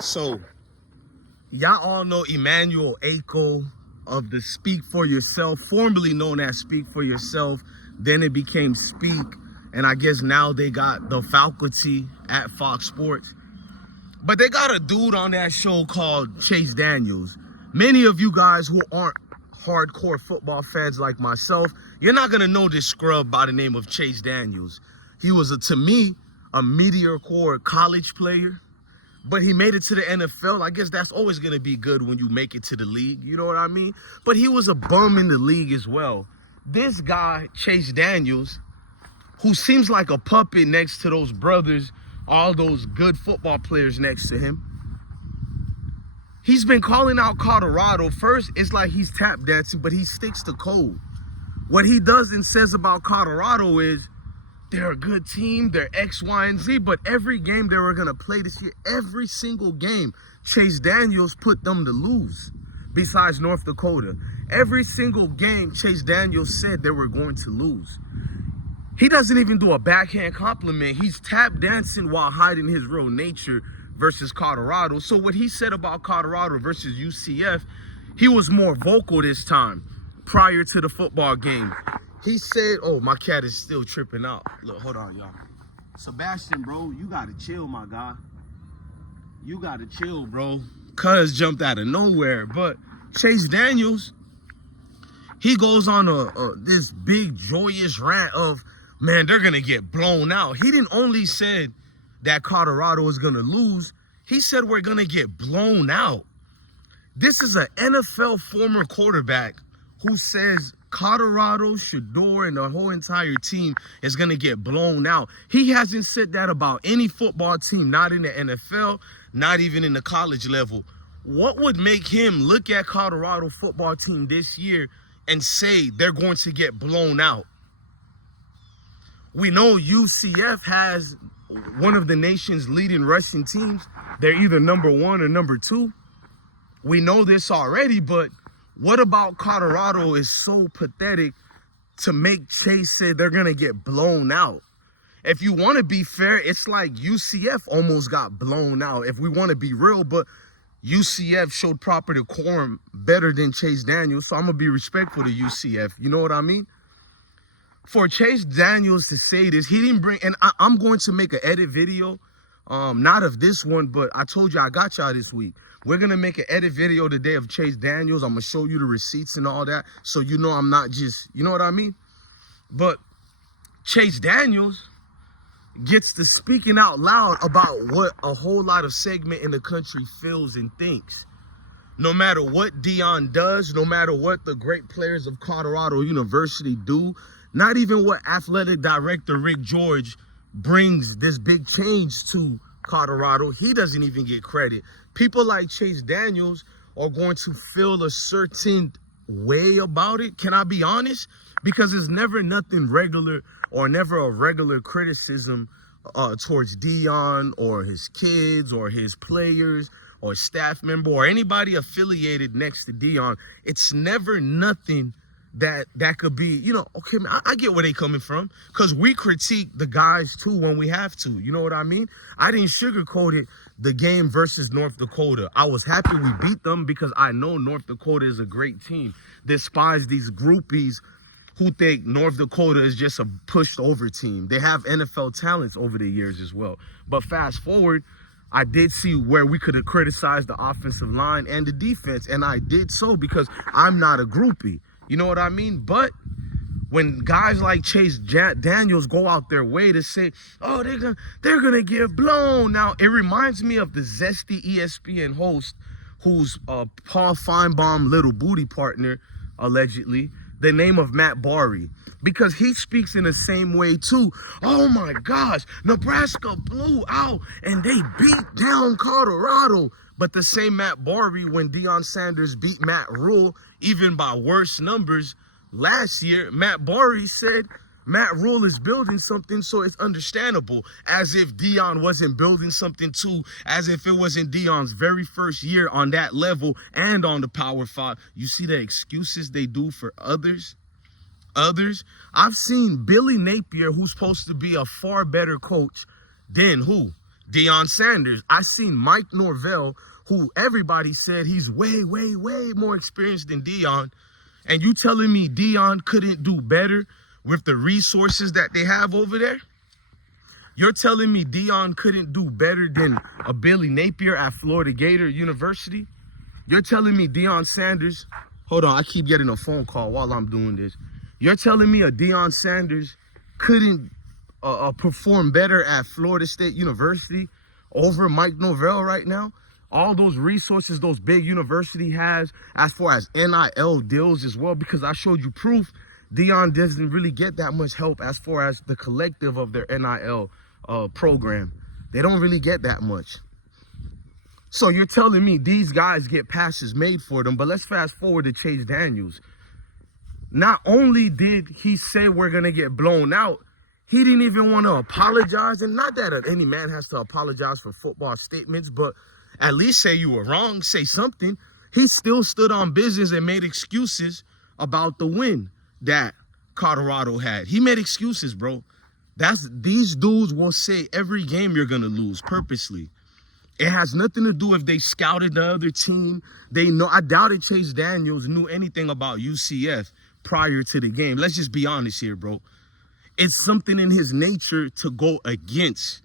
So, y'all all know Emmanuel Aiko of the Speak For Yourself, formerly known as Speak For Yourself. Then it became Speak, and I guess now they got the faculty at Fox Sports. But they got a dude on that show called Chase Daniels. Many of you guys who aren't hardcore football fans like myself, you're not going to know this scrub by the name of Chase Daniels. He was, to me, a mediocre college player. But he made it to the NFL. I guess that's always going to be good when you make it to the league. You know what I mean? But he was a bum in the league as well. This guy, Chase Daniels, who seems like a puppet next to those brothers, all those good football players next to him, he's been calling out Colorado. First, it's like he's tap dancing, but he sticks to code. What he does and says about Colorado is, they're a good team, they're X, Y, and Z, but every game they were going to play this year, every single game, Chase Daniels put them to lose, besides North Dakota. Every single game, Chase Daniels said they were going to lose. He doesn't even do a backhand compliment. He's tap dancing while hiding his real nature versus Colorado. So what he said about Colorado versus UCF, he was more vocal this time, prior to the football game. He said, oh, my cat is still tripping out. Look, hold on, y'all. Sebastian, bro, you got to chill, my guy. You got to chill, bro. Cuz jumped out of nowhere. But Chase Daniels, he goes on this big, joyous rant of, man, they're going to get blown out. He didn't only said that Colorado is going to lose. He said we're going to get blown out. This is an NFL former quarterback who says Colorado, Shador, and the whole entire team is going to get blown out. He hasn't said that about any football team, not in the NFL, not even in the college level. What would make him look at Colorado football team this year and say they're going to get blown out? We know UCF has one of the nation's leading rushing teams. They're either number 1 or number 2. We know this already, but what about Colorado is so pathetic to make Chase say they're going to get blown out? If you want to be fair, it's like UCF almost got blown out, if we want to be real, but UCF showed proper decorum better than Chase Daniels, so I'm going to be respectful to UCF. You know what I mean? For Chase Daniels to say this, he didn't bring, and I'm going to make an edit video, not of this one, but I told you I got y'all this week. We're going to make an edit video today of Chase Daniels. I'm going to show you the receipts and all that, so you know I'm not just, you know what I mean? But Chase Daniels gets to speaking out loud about what a whole lot of segment in the country feels and thinks. No matter what Deion does, no matter what the great players of Colorado University do, not even what athletic director Rick George brings this big change to Colorado, he doesn't even get credit. People like Chase Daniels are going to feel a certain way about it. Can I be honest? Because it's never nothing regular or never a regular criticism towards Deion or his kids or his players or staff member or anybody affiliated next to Deion. It's never nothing that could be, you know, okay, man, I get where they coming from, because we critique the guys too when we have to. You know what I mean? I didn't sugarcoat it, the game versus North Dakota. I was happy we beat them because I know North Dakota is a great team. Despise these groupies who think North Dakota is just a pushed over team. They have NFL talents over the years as well. But fast forward, I did see where we could have criticized the offensive line and the defense, and I did so because I'm not a groupie. You know what I mean? But when guys like Chase Daniels go out their way to say, oh, they're gonna get blown. Now, it reminds me of the zesty ESPN host who's Paul Feinbaum little booty partner, allegedly, the name of Matt Barry. Because he speaks in the same way too. Oh my gosh, Nebraska blew out and they beat down Colorado. But the same Matt Barry, when Deion Sanders beat Matt Rule, even by worse numbers last year, Matt Barry said Matt Rule is building something, so it's understandable. As if Deion wasn't building something too, as if it wasn't Deion's very first year on that level and on the Power 5. You see the excuses they do for others? I've seen Billy Napier, who's supposed to be a far better coach than who? Deion Sanders. I seen Mike Norvell, who everybody said he's way, way, way more experienced than Deion. And you telling me Deion couldn't do better with the resources that they have over there? You're telling me Deion couldn't do better than a Billy Napier at Florida Gator University? You're telling me Deion Sanders, hold on, I keep getting a phone call while I'm doing this. You're telling me a Deion Sanders couldn't perform better at Florida State University over Mike Norvell right now? All those resources those big university has as far as NIL deals as well, because I showed you proof Deion doesn't really get that much help as far as the collective of their NIL program. They don't really get that much. So you're telling me these guys get passes made for them, but let's fast forward to Chase Daniels. Not only did he say we're going to get blown out, he didn't even want to apologize. And not that any man has to apologize for football statements, but at least say you were wrong, say something. He still stood on business and made excuses about the win that Colorado had. He made excuses, bro. These dudes will say every game you're going to lose purposely. It has nothing to do if they scouted the other team. They know. I doubted Chase Daniels knew anything about UCF prior to the game. Let's just be honest here, bro. It's something in his nature to go against.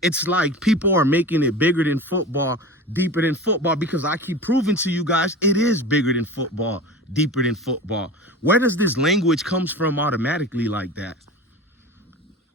It's like people are making it bigger than football, deeper than football, because I keep proving to you guys it is bigger than football, deeper than football. Where does this language comes from automatically like that?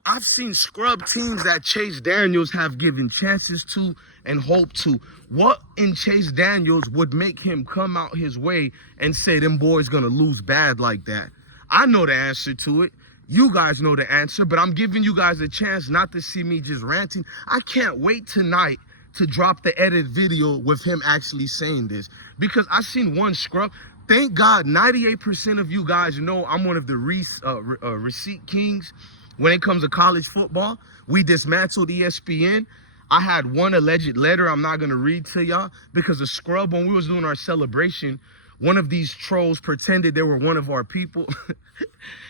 I've seen scrub teams that Chase Daniels have given chances to and hope to. What in Chase Daniels would make him come out his way and say them boys gonna lose bad like that? I know the answer to it. You guys know the answer, but I'm giving you guys a chance not to see me just ranting. I can't wait tonight to drop the edit video with him actually saying this, because I seen one scrub. Thank God 98% of you guys know I'm one of the receipt kings when it comes to college football. We dismantled ESPN. I had one alleged letter I'm not going to read to y'all because the scrub, when we was doing our celebration, one of these trolls pretended they were one of our people.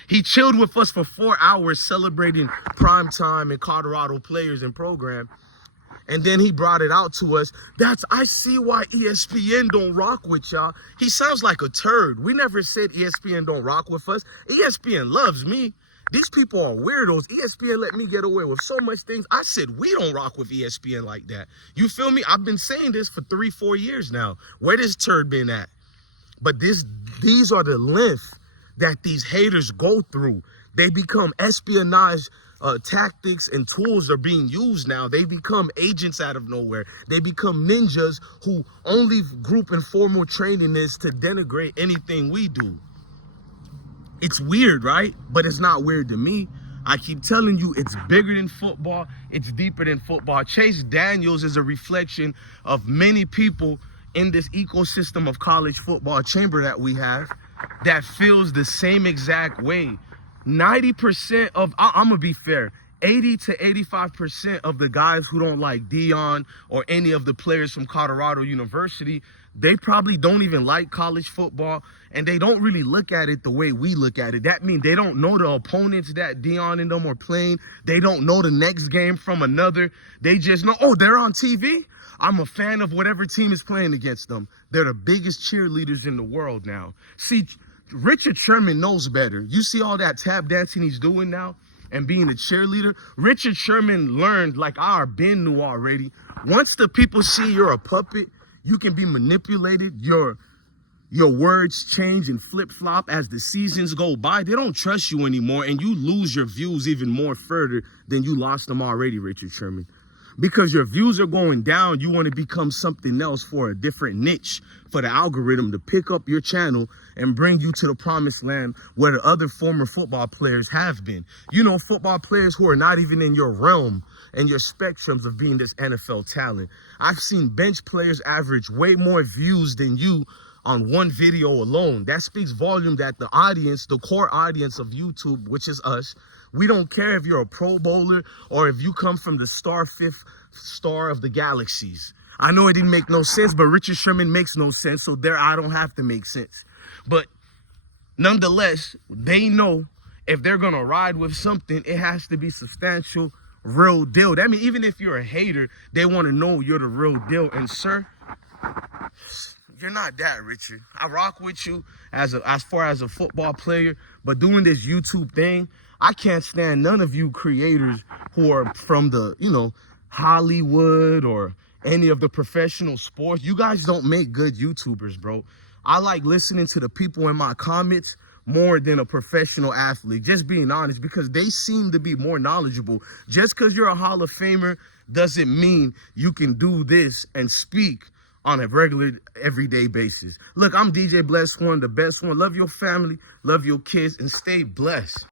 He chilled with us for 4 hours celebrating primetime and Colorado players and program. And then he brought it out to us. I see why ESPN don't rock with y'all. He sounds like a turd. We never said ESPN don't rock with us. ESPN loves me. These people are weirdos. ESPN let me get away with so much things. I said we don't rock with ESPN like that. You feel me? I've been saying this for 3-4 years now. Where this turd been at? But these are the length that these haters go through. They become espionage tactics and tools are being used now. They become agents out of nowhere. They become ninjas who only group in formal training is to denigrate anything we do. It's weird, right? But it's not weird to me. I keep telling you, it's bigger than football. It's deeper than football. Chase Daniels is a reflection of many people in this ecosystem of college football chamber that we have that feels the same exact way. 90% of, I'm going to be fair, 80 to 85% of the guys who don't like Deion or any of the players from Colorado University, they probably don't even like college football, and they don't really look at it the way we look at it. That means they don't know the opponents that Deion and them are playing. They don't know the next game from another. They just know, oh, they're on TV. I'm a fan of whatever team is playing against them. They're the biggest cheerleaders in the world now. See, Richard Sherman knows better. You see all that tap dancing he's doing now and being a cheerleader? Richard Sherman learned, like I been knew already, once the people see you're a puppet, you can be manipulated, your words change and flip-flop as the seasons go by. They don't trust you anymore, and you lose your views even more further than you lost them already, Richard Sherman. Because your views are going down, you want to become something else for a different niche, for the algorithm to pick up your channel and bring you to the promised land where the other former football players have been. You know, football players who are not even in your realm and your spectrums of being this NFL talent. I've seen bench players average way more views than you on one video alone. That speaks volume that the audience, the core audience of YouTube, which is us, we don't care if you're a Pro Bowler or if you come from the fifth star of the galaxies. I know it didn't make no sense, but Richard Sherman makes no sense, so there I don't have to make sense. But nonetheless, they know if they're going to ride with something, it has to be substantial, real deal. That means even if you're a hater, they want to know you're the real deal. And sir, you're not that, Richard. I rock with you as far as a football player, but doing this YouTube thing, I can't stand none of you creators who are from the, Hollywood or any of the professional sports. You guys don't make good YouTubers, bro. I like listening to the people in my comments more than a professional athlete, just being honest, because they seem to be more knowledgeable. Just because you're a Hall of Famer doesn't mean you can do this and speak on a regular, everyday basis. Look, I'm DJ Blessone, the best one. Love your family, love your kids, and stay blessed.